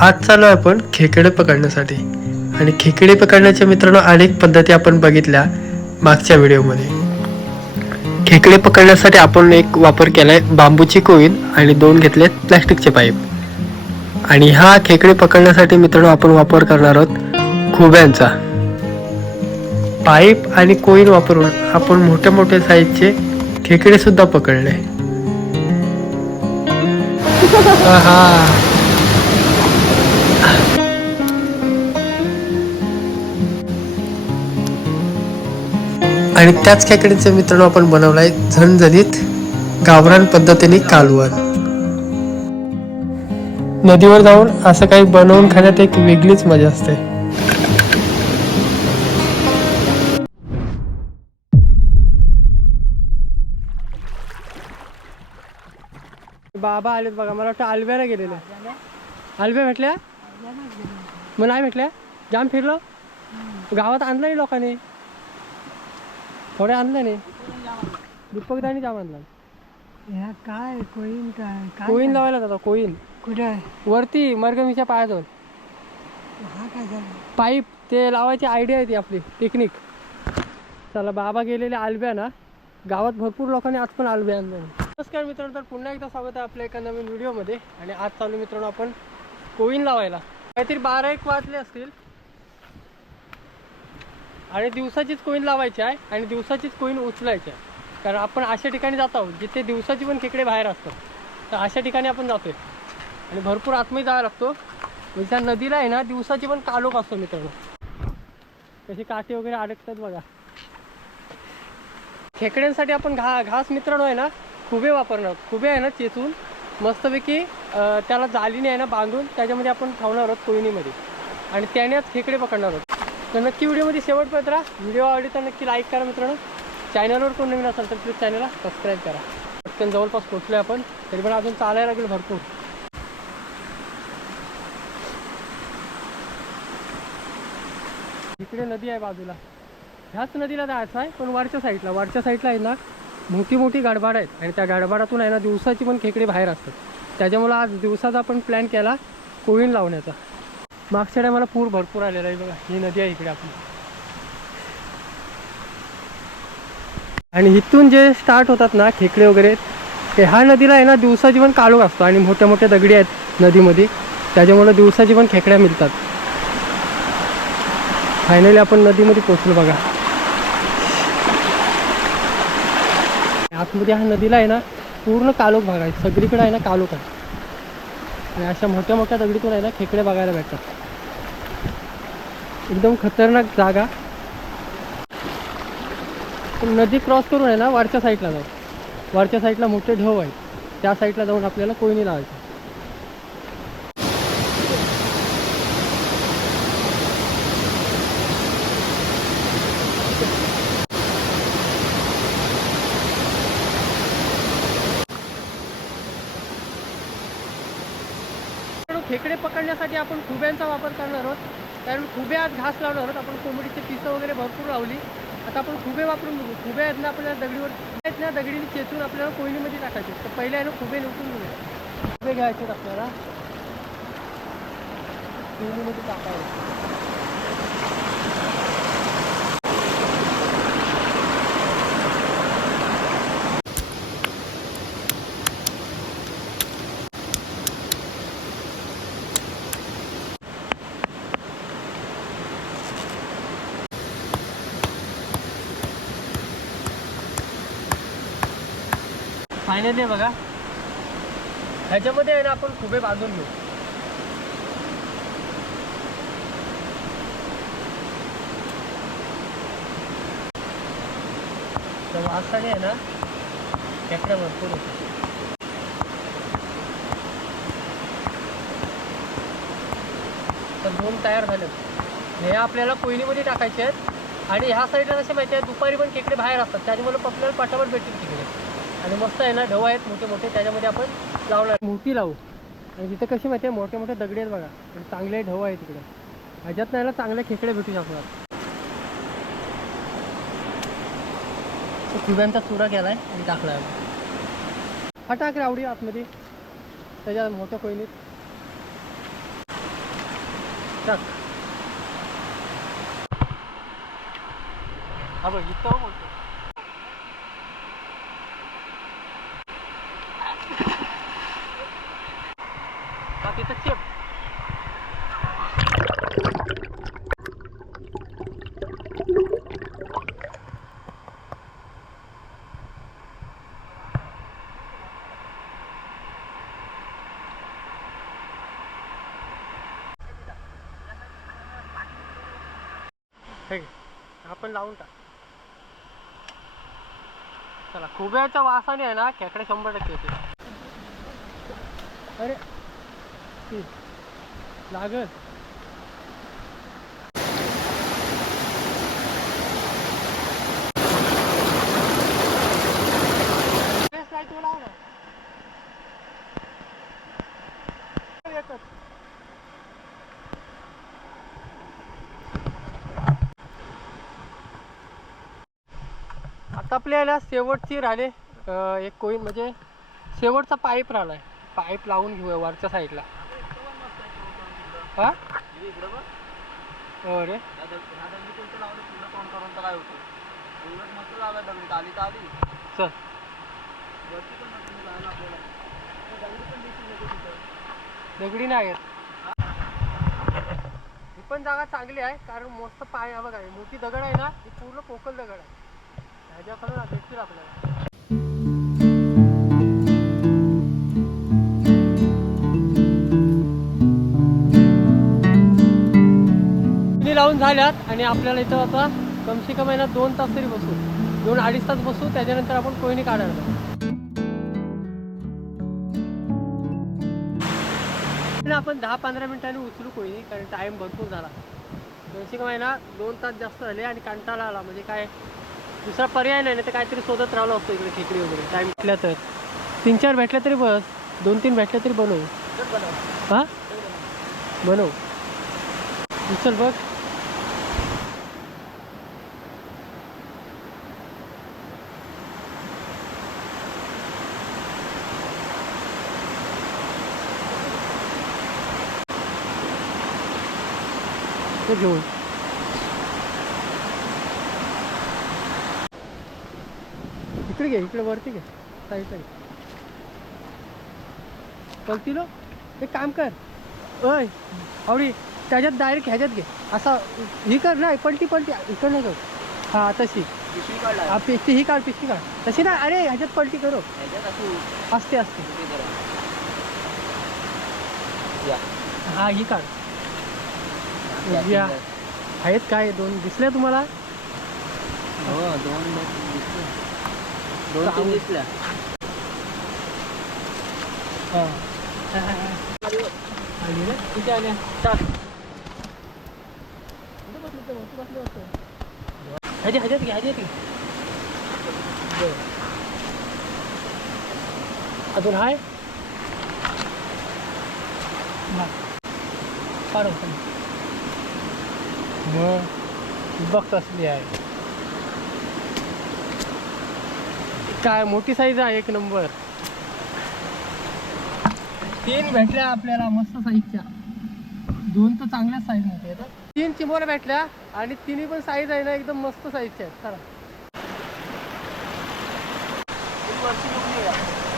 आज चालू आहे आपण खेकडे पकडण्यासाठी. आणि खेकडे पकडण्याच्या मित्रांनो अनेक पद्धती आपण बघितल्या मागच्या व्हिडिओमध्ये. खेकडे पकडण्यासाठी आपण एक वापर केला आहे बांबूची कोईन आणि दोन घेतले प्लॅस्टिकचे पाईप. आणि हा खेकडे पकडण्यासाठी मित्रांनो आपण वापर करणार आहोत खुब्यांचा. पाईप आणि कोईन वापरून आपण मोठ्या मोठ्या साईजचे खेकडे सुद्धा पकडले. हा आणि त्याच खेकड्याचे मित्रांनो आपण बनवलाय झणझणीत गावरान पद्धतीने कालवण. नदीवर जाऊन असं काही बनवून खाण्यात एक वेगळीच मजा असते. बाबा आलेत बघा मला वाटतं आलव्याला गेलेले. आलव्या भेटल्या? मग नाही भेटल्या? जाम फिरलो? गावात आणलं लोकांनी? थोडे आणलं नाही. दीपक दानी जाम आणला ह्या काय कोईन काय काय कोईन लावायला जातो कोईन. कुठे आहे? वरती मरगमीच्या पायाजवळ. हा काय झालं? पाईप ते लावायची आयडिया आहे ती आपली टेक्निक चला बाबा गेलेले आलब्या ना गावात भरपूर लोकांनी आज पण आलब्या आणले नमस्कार मित्रांनो तर पुन्हा एकदा स्वागत आहे आपल्या एका नवीन व्हिडिओमध्ये आणि आज चालू मित्रांनो आपण कोईन लावायला. काहीतरी बारा एक वाजले असतील. आणि दिवसाचीच कोईन लावायची आहे आणि दिवसाचीच कोईन उचलायची आहे. कारण आपण अशा ठिकाणी जात आहोत जिथे दिवसाची पण खेकडे बाहेर असतात. तर अशा ठिकाणी आपण जातोय. आणि भरपूर आतमध्ये जावा लागतो. म्हणजे त्या नदीला आहे ना दिवसाची पण कालोख असतो मित्रांनो. कशी काठी वगैरे अडकतात बघा. खेकड्यांसाठी आपण घा घास मित्रांनो आहे ना खुबे वापरणार. खुबे आहे ना चेचून. मस्तपैकी त्याला जालीने आहे ना बांधून त्याच्यामध्ये आपण ठेवणार आहोत कोयनीमध्ये आणि त्यानेच खेकडे पकडणार आहोत. तर नक्की व्हिडिओमध्ये शेवटपर्यंत राहा. व्हिडिओ आवडली तर नक्की लाईक करा मित्रांनो. चॅनलवर कोण नवीन असाल तर प्लीज चॅनलला सबस्क्राईब करा. पटकन जवळपास पोचलो आपण तरी पण अजून चालायला लागेल भरपूर. इकडे नदी आहे बाजूला. ह्याच नदीला जायचं आहे पण वरच्या साईडला वरच्या साईडला आहे ना मोठी मोठी गाडबाड आहेत. आणि त्या गाडबाडातून आहे ना दिवसाची पण खेकडे बाहेर असतात. त्याच्यामुळं आज दिवसाचा आपण प्लॅन केला कोविन लावण्याचा. मागच्या टायमाला पूर भरपूर आलेला आहे बघा. ही नदी आहे इकडे आपली. आणि इथून जे स्टार्ट होतात ना खेकडे वगैरे ते ह्या नदीला आहे ना दिवसाची पण काळोख असतो आणि मोठ्या मोठ्या दगडी आहेत नदीमध्ये. त्याच्यामुळे दिवसाची पण खेकड्या मिळतात. फायनली आपण नदीमध्ये पोहोचलो बघा. आतमध्ये ह्या नदीला आहे ना पूर्ण कालोख भाग आहे सगळीकडे आहे ना कालोख आहे आणि अशा मोठ्या मोठ्या दगडीतून आहे ना खेकडे बघायला भेटतात. एकदम खतरनाक जागा. पण नदी क्रॉस करून आहे ना वरच्या साईडला जाऊ. वरच्या साईडला मोठे ढव आहेत. त्या साईडला जाऊन आपल्याला कोयनी लावायचं मित्रांनो, त्यासाठी आपण खुब्यांचा वापर करणार आहोत. कारण खुबे आज घास लावणार आहोत. आपण कोंबडीची पिसं वगैरे भरपूर लावली. आता आपण खुबे वापरून बघू. खुबे आहेत ना आपल्याला दगडीवर. आहेत ना दगडीने चेचून आपल्याला कोयनीमध्ये टाकायचे. तर पहिले आहे ना खुबे निवटून घेऊया. खुबे घ्यायचे आहेत आपल्याला. कोयनीमध्ये टाकायचे. फायनली बघा. ह्याच्यामध्ये आहे ना आपण खुबे बांधून घेऊ. तर वासाने आहे ना खेकडा भरपूर होतो. तर दोन तयार झाले. हे आपल्याला कोयनीमध्ये टाकायचे आहेत. आणि ह्या साईडला कसे माहिती आहे दुपारी पण खेकडे बाहेर असतात. त्याच्यामुळे आपल्याला पटापट भेटतील तिकडे. आणि मस्त आहे ना ढव आहेत मोठे मोठे त्याच्यामध्ये आपण लावणार. मोठी लावू. आणि तिथे कशी माहिती आहे? मोठे मोठे दगडी आहेत बघा. आणि चांगले ढव आहेत तिकडे. ह्याच्यात नाही ना चांगले खेकडे भेटू शकतात चुब्यांचा चुरा केलाय आणि टाकलाय. हा टाक रे आवडी आतमध्ये. त्याच्या मोठ्या कोयनीत. टाक हा बघ इथं बोलतो चेप. आपण लावून टाक. चला खुब्याच्या वासाने आहे ना खेकडे शंभर टक्के येते अरे ती. लागल आता आपल्याला शेवटची राहिले एक कोईन म्हणजे शेवटचा पाईप राहिलाय पाईप लावून घेऊया वरच्या साईडला हा? चल. दगडी नाही आहेत. ही पण जागा चांगली आहे कारण मस्त पाय बघा मोठी दगड आहे ना ही पूर्ण पोकल दगड आहे. ह्याच्याकडे ना भेटतील आपल्याला. लावून झाल्यात आणि आपल्याला इथं आता कमसे कम आहे ना दोन तास तरी बसू. दोन अडीच तास बसू त्याच्यानंतर आपण कोयनी काढायला जाऊ. आपण दहा पंधरा मिनिटांनी उचलू कोयनी कारण टाइम भरपूर झाला. कमसे कम ना दोन तास जास्त झाले आणि कंटाळा आला. म्हणजे काय दुसरा पर्याय नाही तर काहीतरी शोधत राहिलो असतो इकडे खेकडी वगैरे. टाइम भेटल्या तर. तीन चार भेटल्या तरी बस. दोन तीन भेटल्या तरी बनवू. हा? बनव. उचल बघ. ते घेऊन इकडे घे इकडे वरती घे. साईडला घे. पलतीलो एक काम कर. ओय आवडी त्याच्यात डायरेक्ट ह्याच्यात घे. असा ही कर ना पलटी पलटी. इकडे नाही कर हा तशी. हा पिशवी ही काढ पिशवी काढ. तशी ना अरे ह्याच्यात पलटी करो. असते असते. हा ही काढ. उजव्या आहेत काय? दोन दिसल्या तुम्हाला? दोन तीन दिसल्या. हा. आली रे. किती आल्या. चार ह्याच्या ह्याच्यात घे ह्याच्यात घे बरं. अजून हाय? हा. काढू पण मग बघ असली आहे. काय मोठी साईज आहे एक नंबर तीन भेटल्या आपल्याला मस्त साईजच्या दोन तर चांगल्याच साईजमध्ये तीन चिमोर भेटल्या आणि तिन्ही पण साईज आहे ना एकदम मस्त साईजच्या आहेत. चला.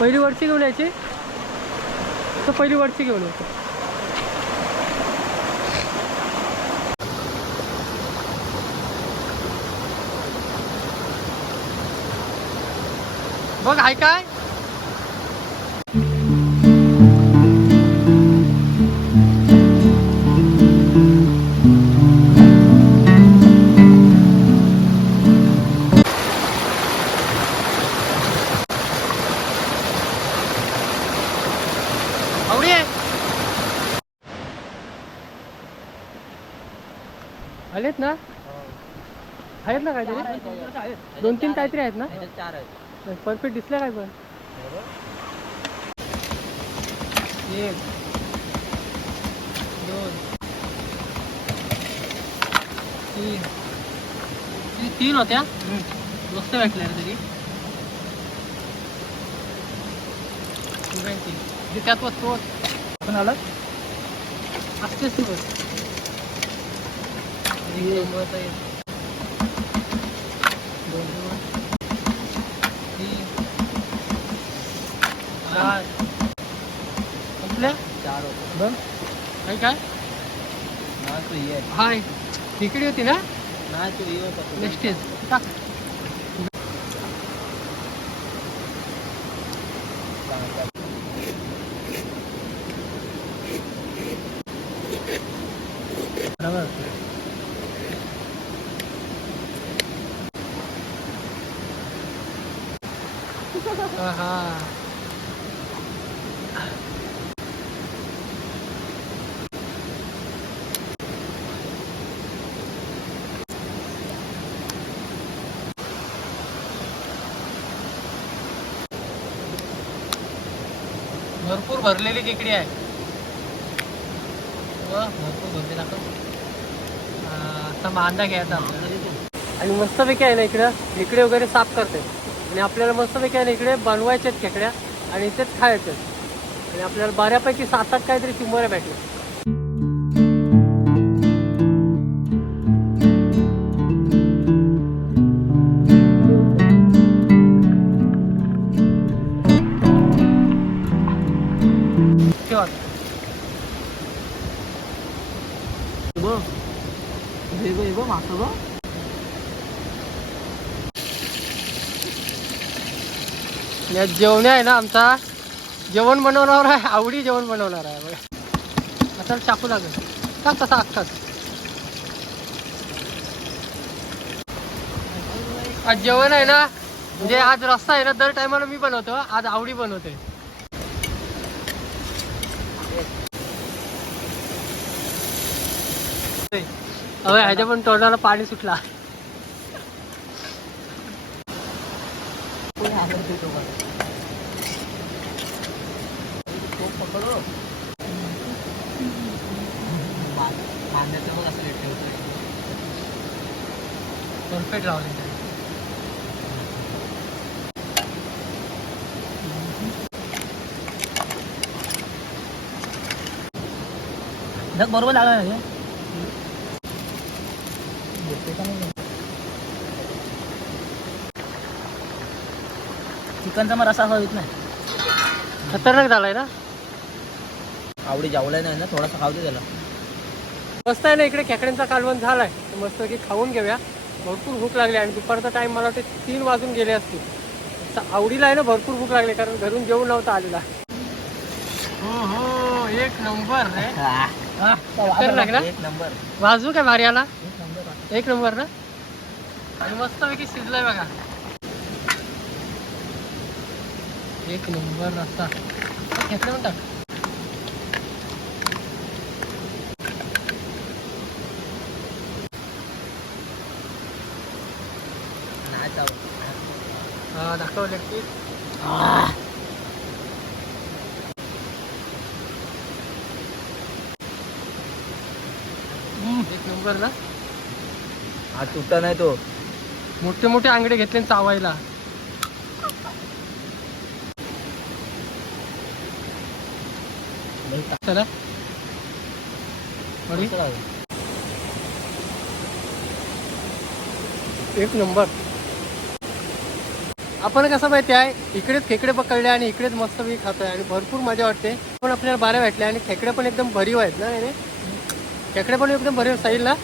पहिली वरची घेऊन यायची. तर पहिली वरची घेऊन येतो बघ आहे काय? आलेत ना? आहेत ना काहीतरी? दोन तीन काहीतरी आहेत ना? चार आहेत. परफेक्ट दिसल्या काय पण एक दोन तीन. ती- तीन होत्या? मस्त भेटल्या रे तरी. त्यात तो. पण आला? असतेच ती बस एक नंबरचा आहे. दोन दोन तीन चार. होतं. काय काय? तू ये. हाय. तिकडे होती ना? ना तू ये होता. नेक्स्ट टाक. भरपूर भरलेली खेकडी आहे. व भरपूर भरलेला पण असा मांदा घ्यायचा आणि मस्तपैकी आहे ना इकडं खेकडे वगैरे साफ करते. आणि आपल्याला मस्तपैकी आहे ना इकडे बनवायचे आहेत खेकड्या आणि इथेच खायचे आणि आपल्याला बऱ्यापैकी सात आठ काहीतरी चिंबऱ्या भेटल्या जेवण आहे ना आमचा. जेवण बनवणार आहे आवडी जेवण बनवणार आहे बघा. आता टाकू लागेल. टाक तसा अख्खाच आज जेवण आहे ना म्हणजे आज रस्ता आहे ना दर टायमाला मी बनवतो आज आवडी बनवते. अरे ह्याच्या पण तोंडाला पाणी सुटला कोणी आवडते तो बघ तो पकडो कांद्याचं बघ असं ठेवतोय. परफेक्ट लावले धग बरोबर लागला ना चिकनचा मग रसा हवीत नाही. खतरनाक झालाय ना? आवडी जावलाय नाही ना थोडासा खाऊ दे त्याला. मस्त आहे ना इकडे खेकड्यांचा कालवण झालाय. तर मस्त की खाऊन घेऊया. भरपूर भूक लागली आणि दुपारचा टाइम मला वाटते तीन वाजून गेले असतील. आवडीला आहे ना भरपूर भूक लागली कारण घरून जेवण नव्हता आलेला. हो. हो एक नंबर. ना? वाजू काय भारी आला? एक नंबर ना? आणि मस्त पैकी शिजलाय बघा. एक नंबर रस्ता खेकडे पण टाक नाही चावत. दाखवलं. की एक नंबर ना हा तुटता नाही तो. मोठे मोठे आंगडे घेतले न चावायला. चला? एक नंबर आपण कसं माहिती आहे इकडेच खेकडे पकडले आणि इकडेच मस्त मी खातोय आणि भरपूर मजा वाटते. पण आपल्याला बाऱ्या भेटल्या आणि खेकडे पण एकदम भरीव आहेत ना खेकडे पण एकदम भरीव आहे.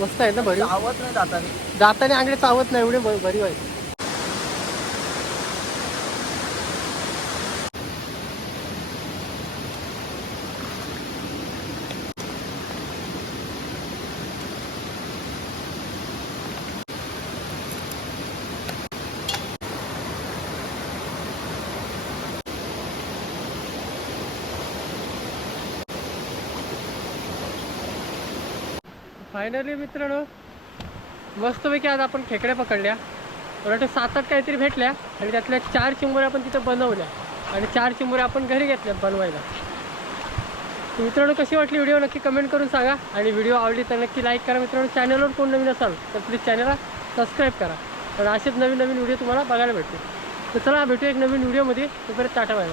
मस्त आहेत ना भरीव? नाही जाताना जाताना आंगडे चावत नाही एवढे भरीव आहेत. फायनली मित्रांनो मस्तपैकी आज आपण खेकड्या पकडल्या. मला वाटतं सात आठ काहीतरी भेटल्या आणि त्यातल्या चार चिंबोऱ्या आपण तिथं बनवल्या आणि चार चिंबोऱ्या आपण घरी घेतल्या बनवायला. मित्रांनो कशी वाटली व्हिडिओ नक्की कमेंट करून सांगा आणि व्हिडिओ आवडली तर नक्की लाईक करा. मित्रांनो चॅनलवर कोण नवीन असाल तर प्लीज चॅनलला सबस्क्राईब करा. तर असेच नवीन नवीन व्हिडिओ तुम्हाला बघायला भेटतील. तर चला भेटू एक नवीन व्हिडिओमध्ये. तोपर्यंत टाटा व्हायला